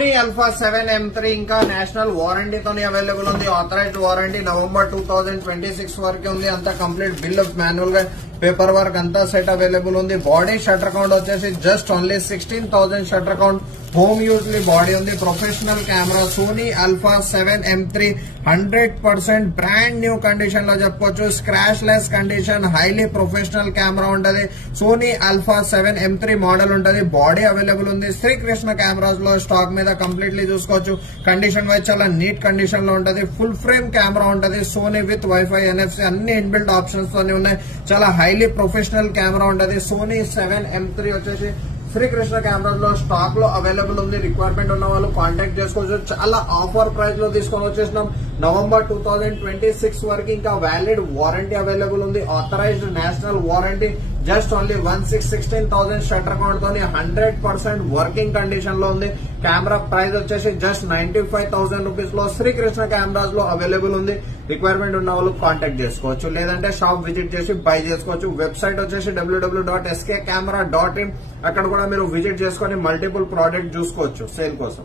Alpha 7 M3 ఇంకా national వారంటీతోని available ఉంది. ఆథరైజ్డ్ వారంటీ నవంబర్ 2026 వరకు ఉంది. అంతా కంప్లీట్ బిల్ ఆఫ్ మాన్యువల్ గా పేపర్ వర్క్ అంతా సెట్ అవైలబుల్ ఉంది. బాడీ షట్టర్ కౌంట్ వచ్చేసి just only 16,000 shutter count. Home యూజ్లీ బాడీ ఉంది. Professional camera Sony Alpha 7 M3 100% brand new condition లో చెప్పుకోవచ్చు. Scratchless condition, highly professional camera ఉంటది. Sony Alpha 7 M3 model ఉంటది. Body available ఉంది. Srikrishna cameras లో స్టాక్ మీద కంప్లీట్లీ చూసుకోవచ్చు. కండిషన్ వైజ్ చాలా నీట్ కండిషన్ లో ఉంటది. ఫుల్ ఫ్రేమ్ కెమెరా ఉంటది. సోనీ విత్ వైఫై, NFC అన్ని ఇన్బిల్ట్ ఆప్షన్స్ తోనే ఉన్నాయి. చాలా హైలీ ప్రొఫెషనల్ కెమెరా ఉంటది. సోనీ 7 M3 వచ్చేసి శ్రీకృష్ణ కెమెరాస్ లో స్టాక్ లో అవైలబుల్ ఉంది. రిక్వైర్మెంట్ ఉన్న వాళ్ళు కాంటాక్ట్ చేసుకోవచ్చు. చాలా ఆఫర్ ప్రైస్ లో తీసుకొని వచ్చేసినాం. నవంబర్ 2026 వరకు ఇంకా వ్యాలిడ్ వారంటీ అవైలబుల్ ఉంది. Authorised national warranty just only 16,000 shutter count తోని 100% వర్కింగ్ కండిషన్ లో ఉంది. కెమెరా ప్రైస్ వచ్చేసి జస్ట్ 95,000 రూపీస్ లో శ్రీకృష్ణ కెమెరాస్ లో అవైలబుల్ ఉంది. రిక్వైర్మెంట్ ఉన్న వాళ్ళు కాంటాక్ట్ చేసుకోవచ్చు. లేదంటే షాప్ విజిట్ చేసి బై చేసుకోవచ్చు. వెబ్సైట్ వచ్చేసి www.skcamera.in. అక్కడ కూడా మీరు విజిట్ చేసుకుని మల్టిపుల్ ప్రోడక్ట్ చూసుకోవచ్చు సేల్ కోసం.